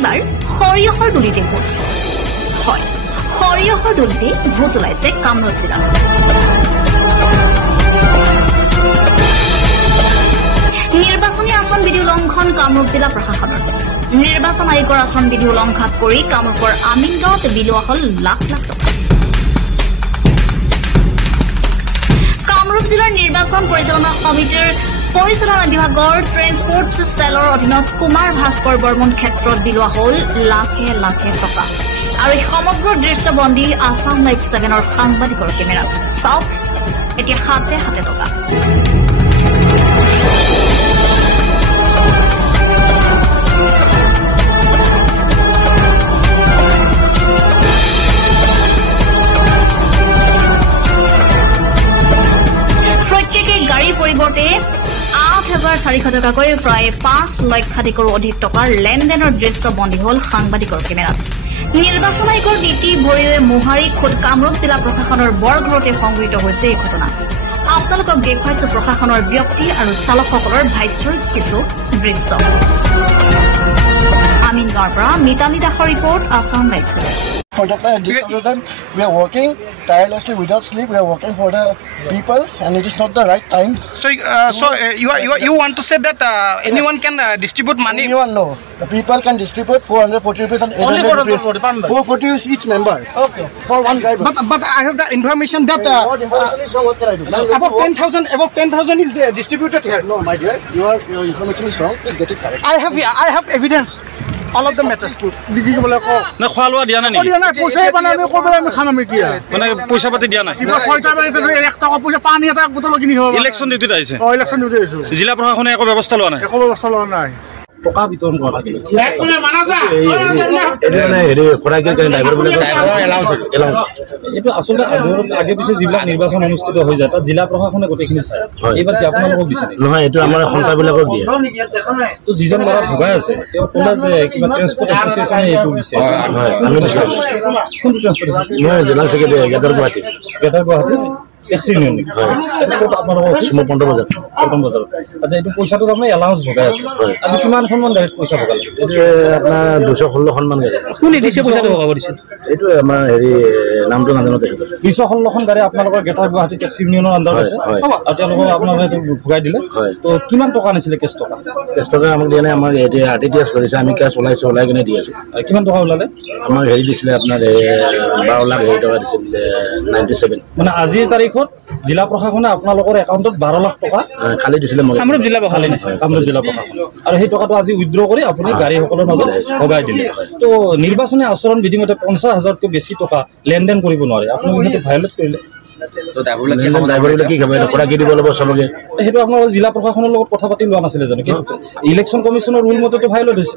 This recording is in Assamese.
এইবাৰ সৰিয়হৰ দুলিতে ভোট হয় সৰিয়হৰ দুলিতে ভোট ওলাইছে কামৰূপ জিলাত নিৰ্বাচনী আচৰণ বিধি উলংঘন কামৰূপ জিলা প্ৰশাসনৰ নিৰ্বাচন আয়োগৰ আচৰণ বিধি উলংঘন কৰি কামৰূপৰ আমিনগাঁৱত বিলোৱা হল লাখ লাখ টকা কামৰূপ জিলাৰ নিৰ্বাচন পৰিচালনা সমিতিৰ পৰিচালনা বিভাগৰ ট্ৰেন্সপোৰ্ট সেলৰ অধীনত কুমাৰ ভাস্কৰ বৰ্মন ক্ষেত্ৰত বিলোৱা হল লাখে লাখে টকা আৰু এই সমগ্ৰ দৃশ্যবন্দী আসাম লাইভ 7ৰ সাংবাদিকৰ কেমেৰাত চাওক এতিয়া হাতে হাতে টকা পৰিৱৰ্তে ৮,৪০০ টকাকৈ প্ৰায় ৫ লক্ষাধিকৰো অধিক টকাৰ লেনদেনৰ দৃশ্য বন্দী হল সাংবাদিকৰ কেমেৰাত নিৰ্বাচন আয়োগৰ নীতি ভৰিৰে মোহাৰি খোদ কামৰূপ জিলা প্ৰশাসনৰ বৰঘৰতে সংঘটিত হৈছে এই ঘটনা আপোনালোকক দেখুৱাইছো প্ৰশাসনৰ ব্যক্তি আৰু চালকসকলৰ ভাষ্যৰ কিছু দৃশ্য আমিনগাঁৱৰ পৰা মিতালী দাসৰ report Assam live 7 We are working tirelessly without sleep. We are working for the people, and it is not the right time. So you want to say that anyone can distribute money? Anyone, no. The people can distribute 440 rupees and 800 rupees. 440 is each member. Okay. For one guy. But I have the information that what information is wrong? What can I do? About 10,000 is distributed here. No, my dear, your information is wrong. Please get it correct. I have evidence. All of the matters. না খোৱা লোৱা দিয়া নাই দিয়া নাই পইচা মানে আমি কৰবাৰ আমি খাম আমি দিয়া মানে পইচা পাতি দিয়া নাই কিবা 6টা বাজে 1 টকা পইচা পানী এটা বোতল কিনি হ'ব ইলেকশন ডিউটিত আহিছে ইলেকশন ডিউটি আহিছে জিলা প্ৰশাসনে একো ব্যৱস্থা লোৱা নাই একো ব্যৱস্থা লোৱা নাই টকা বিতৰণ কৰা থাকিলে এইটো আচলতে আগে পিছে যিবিলাক নিৰ্বাচন অনুষ্ঠিত হৈ যায় তাত জিলা প্ৰশাসনে গোটেইখিনি চায় এইবাৰ কি আপোনালোকক দিছে নহয় এইটো আমাৰ সন্থাবিলাকক দিয়ে তো যিজন ল'ৰা ভগাই আছে তেওঁ ক'লে যে কিবা ট্ৰেন্সপৰ্ট এছ'চিয়েশ্যনে এইটো দিছে আমি দিছোঁ কোনটো ট্ৰেন্সপৰ্ট মই general secretary gather Guwahati taxi union আপোনালোকৰ পল্টন বজাৰ আচ্ছা এইটো পইচাটো তাৰমানে এলাউন্স ভগাই আছে আজি কিমানখনমান গাড়ীত পইচা ভগালে এইটো আপোনাৰ 216খন গাড়ী কোনে দিছে পইচাটো ভগাব দিছে এইটো আমাৰ হেৰি নামটো নাজানো 216খন গাড়ী আপোনালোকৰ গেটাৰ গুৱাহাটী টেক্সি ইউনিয়নৰ আণ্ডাৰত আছে আৰু তেওঁলোকক আপোনালোকে এইটো ভগাই দিলে তো কিমান টকা আনিছিলে কেছ টকা আমাক দিয়া নাই আমাৰ আৰটিটিএছ কৰিছে আমি কেছ ওলাই কিনে দি আছোঁ কিমান টকা ওলালে আমাক হেৰি দিছিলে আপোনাৰ 12 লাখ টকা দিছিলে 97 মানে আজিৰ তাৰিখত জিলা প্ৰশাসনে আপোনালোকৰ একাউণ্টত 12 লাখ টকা খালি দিছিলে কামৰূপ জিলা প্ৰশাসনে কামৰূপ জিলা প্ৰশাসন আৰু সেই টকাটো আজি উইথড্ৰ কৰি আপুনি গাড়ীসকলৰ মাজত ভগাই দিলে তো নিৰ্বাচনী আচৰণ বিধিমতে 50,000তকৈ বেছি টকা লেনদেন কৰিব নোৱাৰে আপোনালোকে সেইটো ভায়োলেট কৰিলে ড্ৰাইভাৰবিলাক কি খাব কৰা কি দিব লাগিব চবকে সেইটো আপোনালোকৰ জিলা প্ৰশাসনৰ লগত কথা পাতি লোৱা নাছিলে জানো কিন্তু ইলেকশ্যন কমিশ্যনৰ ৰুল মতেতো ভায়োলেট হৈছে